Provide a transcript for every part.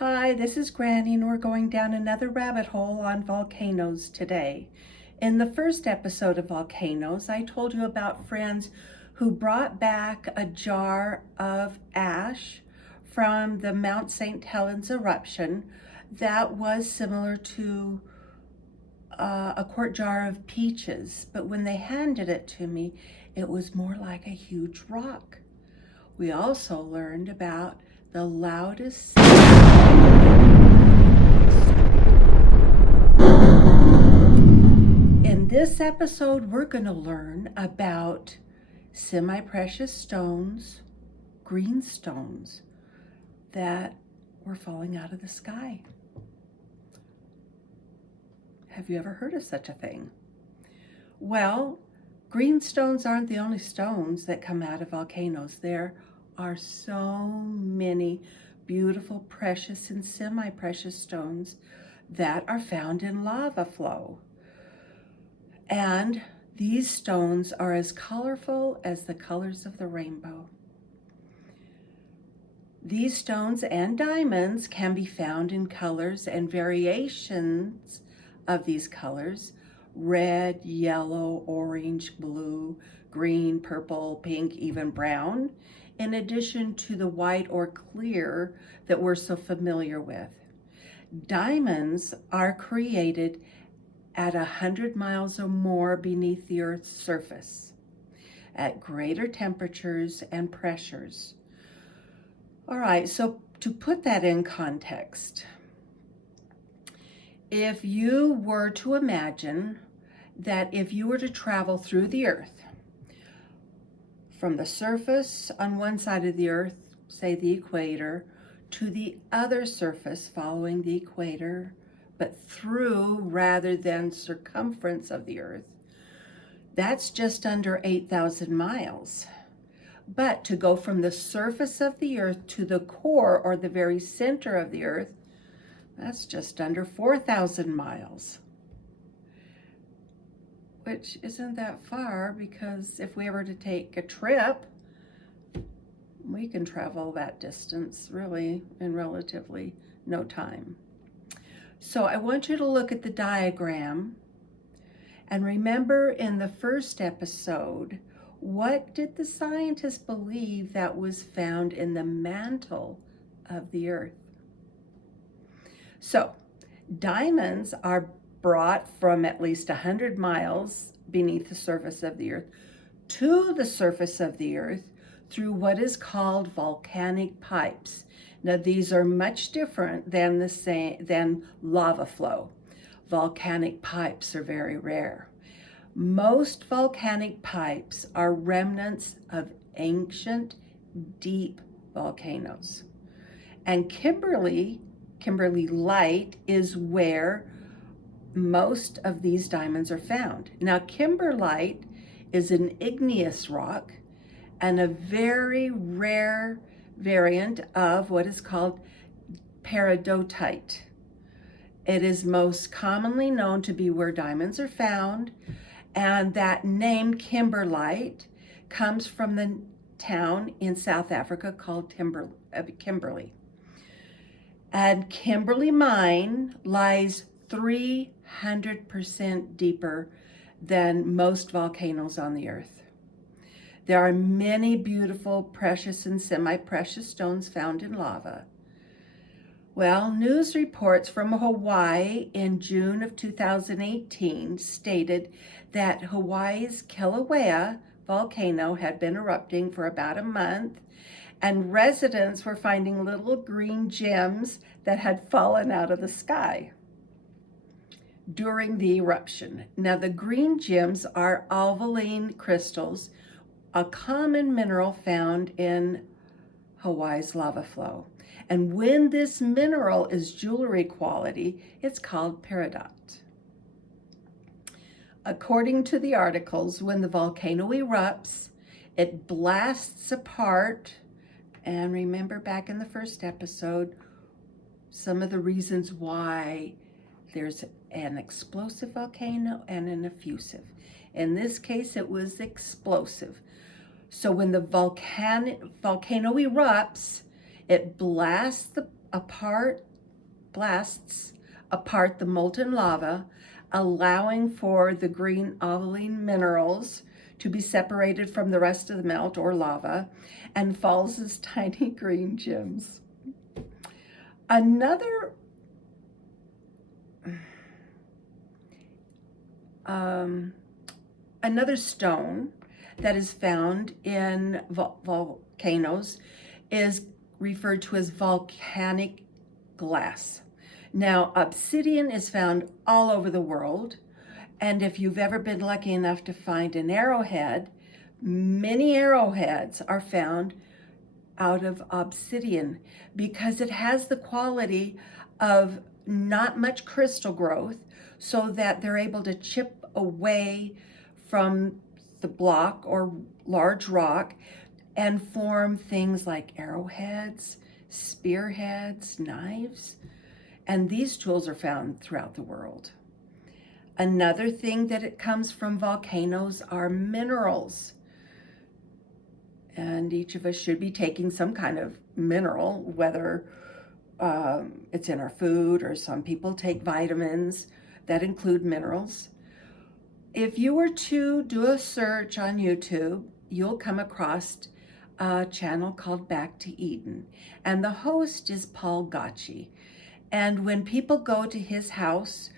Hi, this is Granny, and we're going down another rabbit hole on volcanoes today. In the first episode of Volcanoes, I told you about friends who brought back a jar of ash from the Mount St. Helens eruption that was similar to a quart jar of peaches, but when they handed it to me, it was more like a huge rock. We also learned about the loudest In this episode, we're going to learn about semi-precious stones, green stones, that were falling out of the sky. Have you ever heard of such a thing? Well, green stones aren't the only stones that come out of volcanoes. There are so many beautiful, precious, and semi-precious stones that are found in lava flow. And these stones are as colorful as the colors of the rainbow. These stones and diamonds can be found in colors and variations of these colors: red, yellow, orange, blue, green, purple, pink, even brown, in addition to the white or clear that we're so familiar with. Diamonds are created at 100 miles or more beneath the Earth's surface, at greater temperatures and pressures. All right, so to put that in context, if you were to imagine that if you were to travel through the Earth, from the surface on one side of the Earth, say the equator, to the other surface following the equator, but through rather than circumference of the Earth, that's just under 8,000 miles. But to go from the surface of the Earth to the core, or the very center of the Earth, that's just under 4,000 miles. Which isn't that far, because if we were to take a trip, we can travel that distance really in relatively no time. So I want you to look at the diagram and remember, in the first episode, what did the scientists believe that was found in the mantle of the Earth? So diamonds are brought from at least 100 miles beneath the surface of the Earth to the surface of the Earth through what is called volcanic pipes. Now, these are much different than lava flow. Volcanic pipes are very rare. Most volcanic pipes are remnants of ancient, deep volcanoes. And Kimberley Light is where most of these diamonds are found. Now, kimberlite is an igneous rock and a very rare variant of what is called peridotite. It is most commonly known to be where diamonds are found, and that name kimberlite comes from the town in South Africa called Kimberley. And Kimberley Mine lies 300% deeper than most volcanoes on the Earth. There are many beautiful, precious, and semi-precious stones found in lava. Well, news reports from Hawaii in June of 2018 stated that Hawaii's Kilauea volcano had been erupting for about a month, and residents were finding little green gems that had fallen out of the sky during the eruption. Now, the green gems are alveoline crystals, a common mineral found in Hawaii's lava flow. And when this mineral is jewelry quality, it's called peridot. According to the articles, when the volcano erupts, it blasts apart. And remember, back in the first episode, some of the reasons why there's an explosive volcano and an effusive. In this case, it was explosive. So when the volcano erupts, it blasts apart blasts apart the molten lava, allowing for the green opaline minerals to be separated from the rest of the melt or lava and falls as tiny green gems. Another stone that is found in volcanoes is referred to as volcanic glass. Now, obsidian is found all over the world, and if you've ever been lucky enough to find an arrowhead, many arrowheads are found out of obsidian because it has the quality of not much crystal growth, so that they're able to chip away from the block or large rock and form things like arrowheads, spearheads, knives. And these tools are found throughout the world. Another thing that it comes from volcanoes are minerals. And each of us should be taking some kind of mineral, whether it's in our food, or some people take vitamins that include minerals. If you were to do a search on YouTube, you'll come across a channel called Back to Eden. And the host is Paul Gotchi. And when people go to his house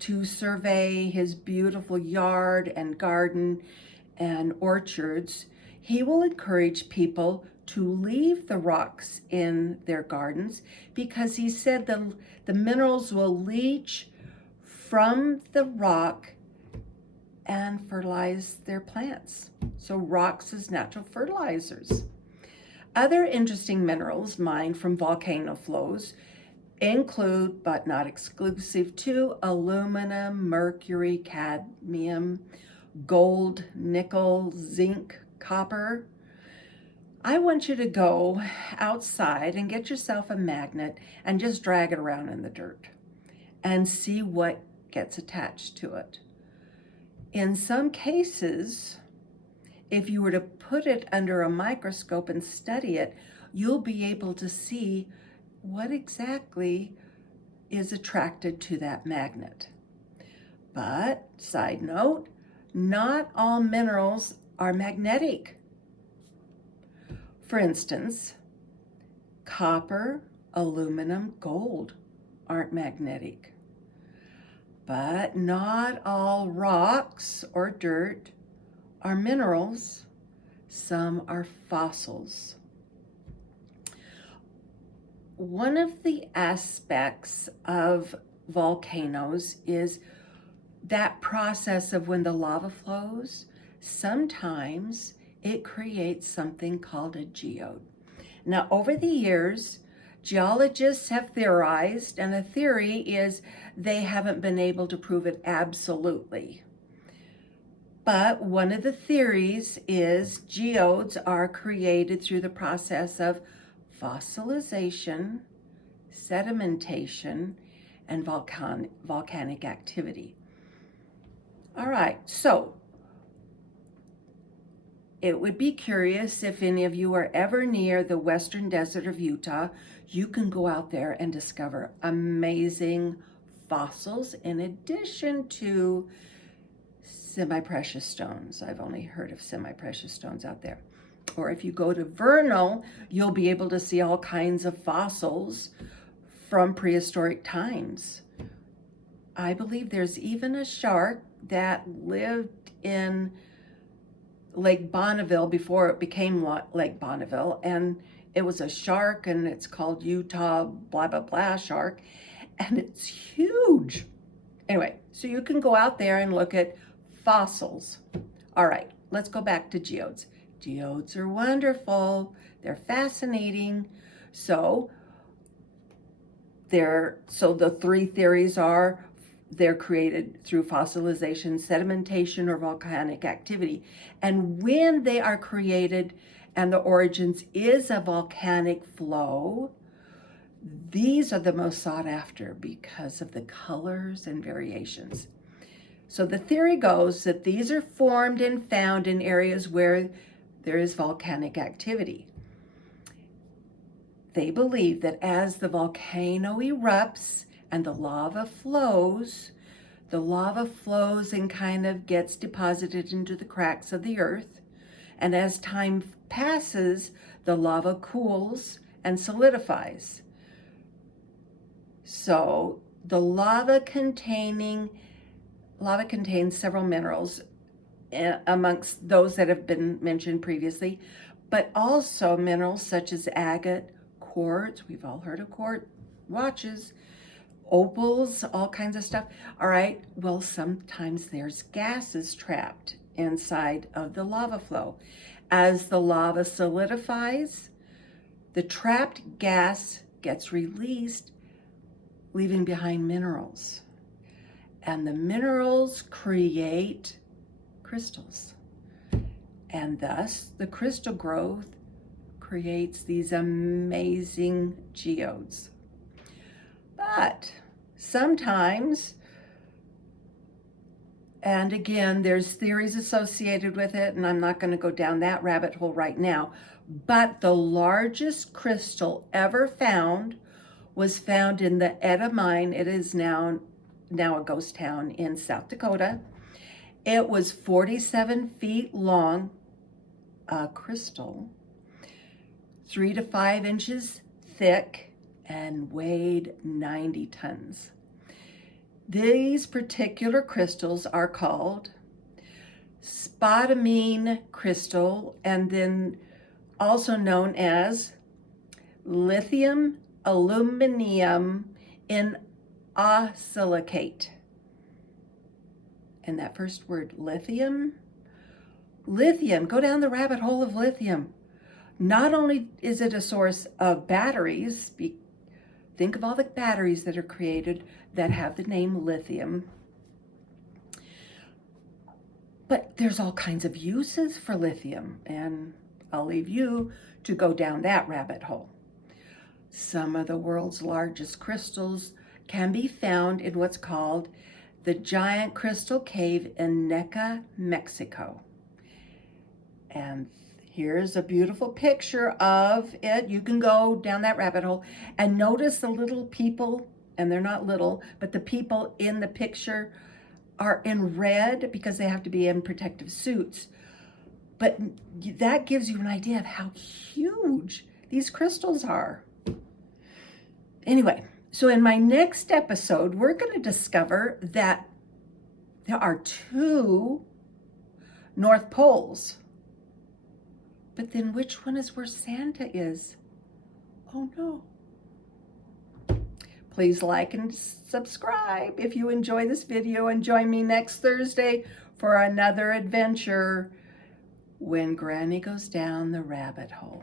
to survey his beautiful yard and garden and orchards, he will encourage people to leave the rocks in their gardens, because he said the minerals will leach from the rock and fertilize their plants. So rocks as natural fertilizers. Other interesting minerals mined from volcano flows include, but not exclusive to, aluminum, mercury, cadmium, gold, nickel, zinc, copper. I want you to go outside and get yourself a magnet and just drag it around in the dirt and see what gets attached to it. In some cases, if you were to put it under a microscope and study it, you'll be able to see what exactly is attracted to that magnet. But, side note, not all minerals are magnetic. For instance, copper, aluminum, gold aren't magnetic. But not all rocks or dirt are minerals. Some are fossils. One of the aspects of volcanoes is that process of when the lava flows, sometimes it creates something called a geode. Now, over the years, geologists have theorized, and a theory is they haven't been able to prove it absolutely. But one of the theories is geodes are created through the process of fossilization, sedimentation, and volcanic activity. All right, so it would be curious if any of you are ever near the western desert of Utah. You can go out there and discover amazing fossils in addition to semi-precious stones. I've only heard of semi-precious stones out there. Or if you go to Vernal, you'll be able to see all kinds of fossils from prehistoric times. I believe there's even a shark that lived in Lake Bonneville before it became Lake Bonneville, and it was a shark, and it's called Utah blah blah blah shark, and it's huge. Anyway, so you can go out there and look at fossils. All right, let's go back to geodes. Geodes are wonderful. They're fascinating. So the three theories are they're created through fossilization, sedimentation, or volcanic activity. And when they are created and the origins is a volcanic flow, these are the most sought after because of the colors and variations. So the theory goes that these are formed and found in areas where there is volcanic activity. they believe that as the volcano erupts and the lava flows and kind of gets deposited into the cracks of the earth. And as time passes, the lava cools and solidifies. So the lava contains several minerals amongst those that have been mentioned previously, but also minerals such as agate, quartz, we've all heard of quartz, watches, opals, all kinds of stuff. All right, well, sometimes there's gases trapped inside of the lava flow. As the lava solidifies, the trapped gas gets released, leaving behind minerals. And the minerals create crystals. And thus, the crystal growth creates these amazing geodes. But sometimes, and again, there's theories associated with it, and I'm not going to go down that rabbit hole right now, but the largest crystal ever found was found in the Etta mine. It is now a ghost town in South Dakota. It was 47 feet long, a crystal, 3 to 5 inches thick, and weighed 90 tons. These particular crystals are called spodumene crystal, and then also known as lithium aluminum in silicate. And that first word, lithium, go down the rabbit hole of lithium. Not only is it a source of batteries, think of all the batteries that are created that have the name lithium, but there's all kinds of uses for lithium, and I'll leave you to go down that rabbit hole. Some of the world's largest crystals can be found in what's called the Giant Crystal Cave in Neca, Mexico. And here's a beautiful picture of it. You can go down that rabbit hole and notice the little people, and they're not little, but the people in the picture are in red because they have to be in protective suits. But that gives you an idea of how huge these crystals are. Anyway, so in my next episode, we're going to discover that there are 2 North Poles. But then which one is where Santa is? Oh no. Please like and subscribe if you enjoy this video, and join me next Thursday for another adventure when Granny goes down the rabbit hole.